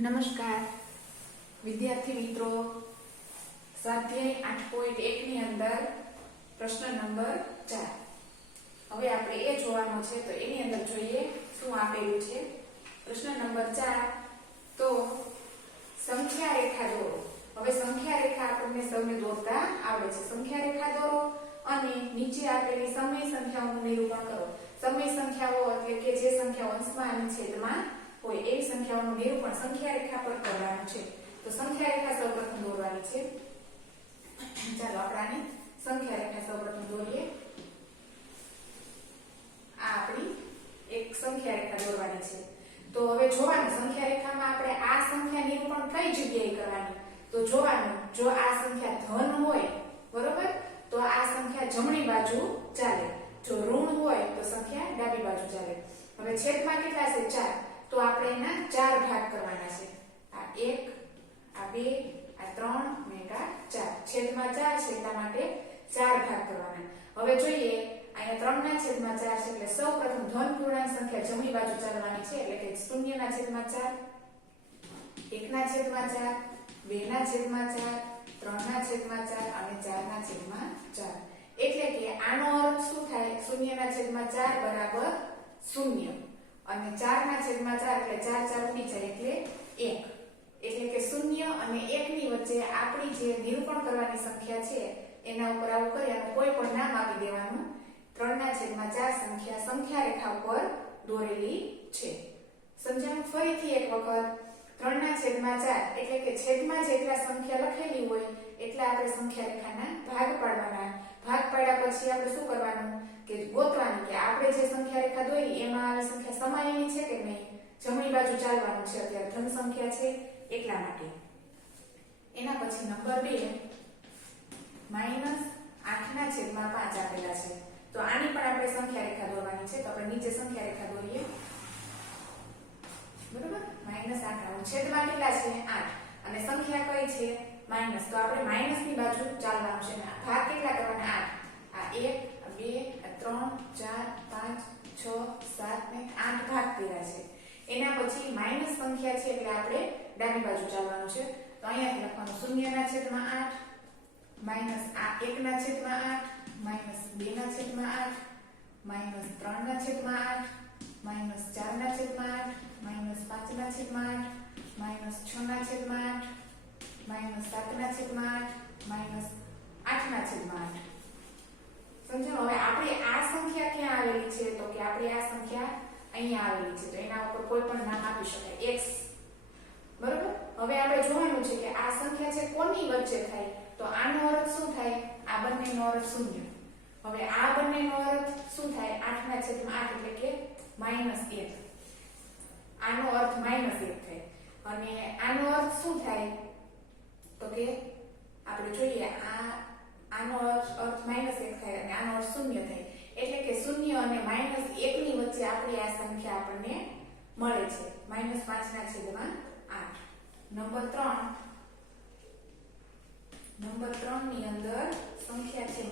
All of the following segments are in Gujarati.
નમસ્કાર વિદ્યાર્થી મિત્રો, સ્વાધ્યાય 8.1 ની અંદર પ્રશ્ન નંબર 4. હવે આપણે એ જોવાનું છે, તો એની અંદર જોઈએ શું આપેલું છે. પ્રશ્ન નંબર 4, તો સંખ્યા રેખા દોરો. હવે સંખ્યા રેખા આપણને સૌને દોરતા આવડે છે. સંખ્યા રેખા દોરો અને નીચે આપેલી સમય સંખ્યાઓનું નિરૂપણ કરો. સમય સંખ્યાઓ એટલે કે જે સંખ્યાઓ અંશમાં અને છેદમાં હોય એવી સંખ્યાઓનું નિરૂપણ સંખ્યા રેખા પર કરવાનું છે. તો સંખ્યા રેખા સૌપ્રથમ દોરવાની છે. ચાલો આપણે સંખ્યા રેખા સૌપ્રથમ દોરીએ. આ આપણી એક સંખ્યા રેખા દોરવાની છે. તો હવે જોવાનું સંખ્યા રેખામાં આપણે આ સંખ્યા નિરૂપણ કઈ જગ્યાએ કરવાની. તો જોવાનું, જો આ સંખ્યા ધન હોય બરોબર, તો આ સંખ્યા જમણી બાજુ ચાલે. જો ઋણ હોય તો સંખ્યા ડાબી બાજુ ચાલે. હવે છેદમાં કેટલા છે? 4. તો આપણે એના 4 ભાગ કરવાના છે. આ 1, આ 2, આ 3 ને આ 4. છેદમાં 4 છે એટલા માટે 4 ભાગ કરવાના. હવે જોઈએ અહીંયા 3 ના છેદમાં 4 છે એટલે સૌપ્રથમ ધન પૂર્ણાંક સંખ્યા જમણી બાજુ ચાલવાની છે. એટલે કે 0 ના છેદમાં 4, 1 ના છેદમાં 4, 2 ના છેદમાં 4, 3 ના છેદમાં 4 અને 4 ના છેદમાં 4. એટલે કે આનો અર્થ શું થાય? 0 ના છેદમાં 4 બરાબર 0 અને 4 ના છેદમાં 4 એટલે 4 4 ઉડી જાય એટલે 1. એટલે કે 0 અને 1 ની વચ્ચે આપણી જે નિરૂપણ કરવાની સંખ્યા છે એના ઉપર આવું કરી અને કોઈ પણ નામ આપી દેવાનું. 3 ના છેદમાં 4 સંખ્યા સંખ્યા રેખા ઉપર દોરેલી છે. સમજાયું? ફરીથી એક વખત 3 ના છેદમાં 4 એટલે કે છેદમાં જેટલા સંખ્યા લખેલી હોય એટલા આપણે સંખ્યા રેખાના ભાગ પાડવાના. ભાગ પાડ્યા પછી આપણે શું કરવાનું કે ગોતવાનું કે આપણે જે સંખ્યા રેખા દોરી એમાં આવી સંખ્યા સમાયેલી છે કે નહીં. જમણી બાજુ ચાલવાનું છે. અત્યારે ધન સંખ્યા છે એટલા માટે. એના પછી નંબર 2 -8 ના છેદમાં 5 આપેલા છે. તો આની પણ આપણે સંખ્યા રેખા દોરવાની છે. તો આપણે નીચે સંખ્યા રેખા દોરીએ. બરોબર, -8 છેદમાં કેટલા છે? 8 અને સંખ્યા કઈ છે? માઈનસ. તો આપણે માઈનસ ની બાજુ ચાલવાનું છે. ભાગ કેટલા કરવાના? 8. આ 1, 2, 3, 4, 5, 6, 7 ને 8 ભાગ કર્યા છે. એના પછી માઈનસ સંખ્યા છે એટલે આપણે ડાબી બાજુ ચાલવાનું છે. તો અહીંયાથી લખવાનું 0 ના છેદમાં 8 માઈનસ આ 1 ના છેદમાં 8 માઈનસ 2 ના છેદમાં 8 માઈનસ 3 ના છેદમાં 8 માઈનસ 4 ના છેદમાં 8 માઈનસ 5 ના છેદમાં 8 માઈનસ 6 ના છેદમાં 8 માઈનસ 7 ના છેદમાં 8 માઈનસ 8 ના છેદમાં 8. સમજો? હવે આપણે આ સંખ્યા ક્યાં આવેલી છે? તો કે આપણે આ સંખ્યા અહીંયા આવેલી છે. તો એના ઉપર કોઈ પણ નામ આપી શકાય. x. બરોબર. હવે આપણે જોવાનું છે કે આ સંખ્યા છે કોની વચ્ચે થાય. તો આનો અર્થ શું થાય? આ બંનેનો અર્થ 0. હવે આ બંનેનો અર્થ શું થાય? 8 ના છેદમાં 8 એટલે કે -1. આનો અર્થ -1 થાય. અને આનો અર્થ શું થાય? તો કે આપણે જોઈએ આનો અર્થ -1 થાય અને આનો અર્થ 0 થાય. એટલે કે 0 અને -1 ની વચ્ચે આપણી આ સંખ્યા આપણને મળે છે. -5 ના છેદમાં 8. નંબર 3 ની અંદર સંખ્યા છે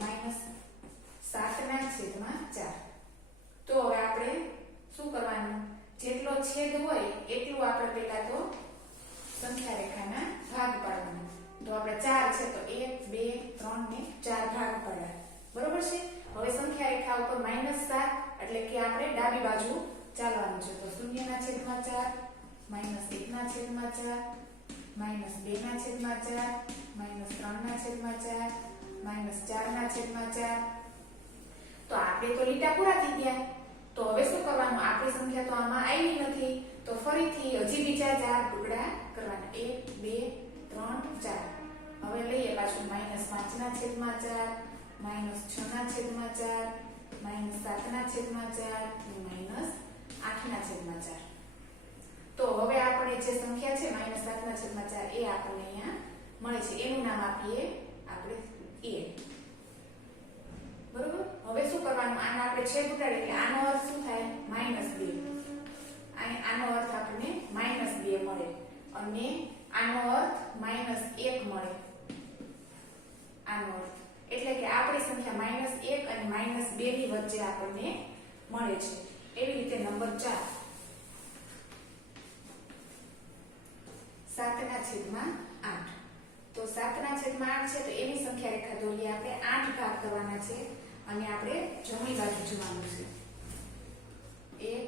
-7 ના છેદમાં 4. તો હવે આપણે શું કરવાનું? જેટલો છેદ હોય એટલું આપણે પહેલા તો સંખ્યા રેખાના ભાગ પાડવાના. તો આપણે 4 છે તો 1, 2, 3 ને 4 ભાગ પાડ્યા. બરોબર છે. હવે સંખ્યા રેખા ઉપર -7 એટલે કે આપણે ડાબી બાજુ ચાલવાનું છે. તો 0 ના છેદમાં 4 -1 ના છેદમાં 4 -2 ના છેદમાં 4 -3 ના છેદમાં 4 -4 ના છેદમાં 4. તો આપણે તો લીટા પૂરા થઈ ગયા. તો હવે શું કરવાનું? આપણી સંખ્યા તો આમાં આવી નથી. તો ફરીથી હજી બીજા 4 ટુકડા કરવાના. 1, 2, 3, 4. હવે લઈએ પાછું -5 ના છેદમાં 4 -6 ના છેદમાં 4 -7 ના છેદમાં 4 -8 ના છેદમાં 4. તો હવે આપણે જે સંખ્યા છે -7 ના છેદમાં 4 એ આપણને અહીંયા મળે છે. એનું નામ આપીએ આપણે a. બરોબર. હવે શું કરવાનું? આને આપણે છેદ ઉડાડીએ એટલે આનો અર્થ શું થાય? -2. આનો અર્થ આપણને -2 મળે અને આનો અર્થ -1 મળે. આનો અર્થ એટલે કે આપણી સંખ્યા -1 અને -2 ની વચ્ચે આપણને મળે છે. એવી રીતે નંબર 4 7/8. તો 7/8 છે તો એની સંખ્યા રેખા દોરીએ આપણે 8 ભાગ કરવાના છે અને આપણે જમણી બાજુ જવાનું છે. 1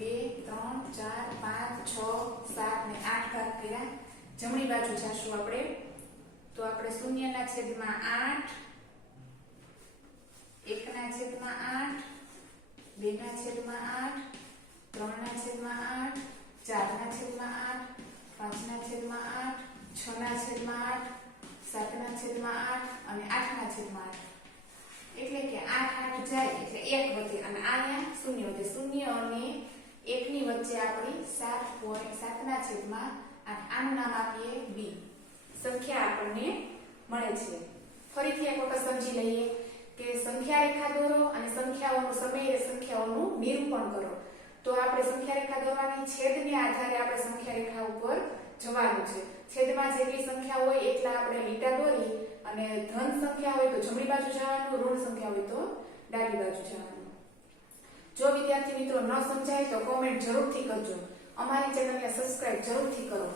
2 3 4 5 6 7 ને 8 ભાગ કર્યા. જમણી બાજુ જાશું આપણે તો આપણે 0/8 1/8 2/8 3/8 4/8 5/8 6/8 7/8 અને 8/8. એટલે કે 8 8 જાય એટલે 1 વધે અને અહીંયા 0 વધે. 0 અને 1 ની વચ્ચે આપણી 7.8. આનું નામ આપીએ b. સંખ્યા આપણને મળે છે. ફરીથી એક વખત સમજી લઈએ કે સંખ્યા રેખા દોરો અને સંખ્યાઓનો સમય સંખ્યાઓનું નિરૂપણ કરો. તો આપણે સંખ્યા રેખા દોરવાની છેદને આધારે આપણે સંખ્યા રેખા ઉપર જવાનું છે. છેદમાં જેટલી સંખ્યા હોય એટલા આપણે લીટા દોરી અને ધન સંખ્યા હોય તો જમણી બાજુ જવાનું, ઋણ સંખ્યા હોય તો ડાબી બાજુ જવાનું. જો વિદ્યાર્થી મિત્રો ન સમજાય તો કોમેન્ટ જરૂરથી કરજો. અમારી ચેનલને સબસ્ક્રાઇબ જરૂરથી કરો.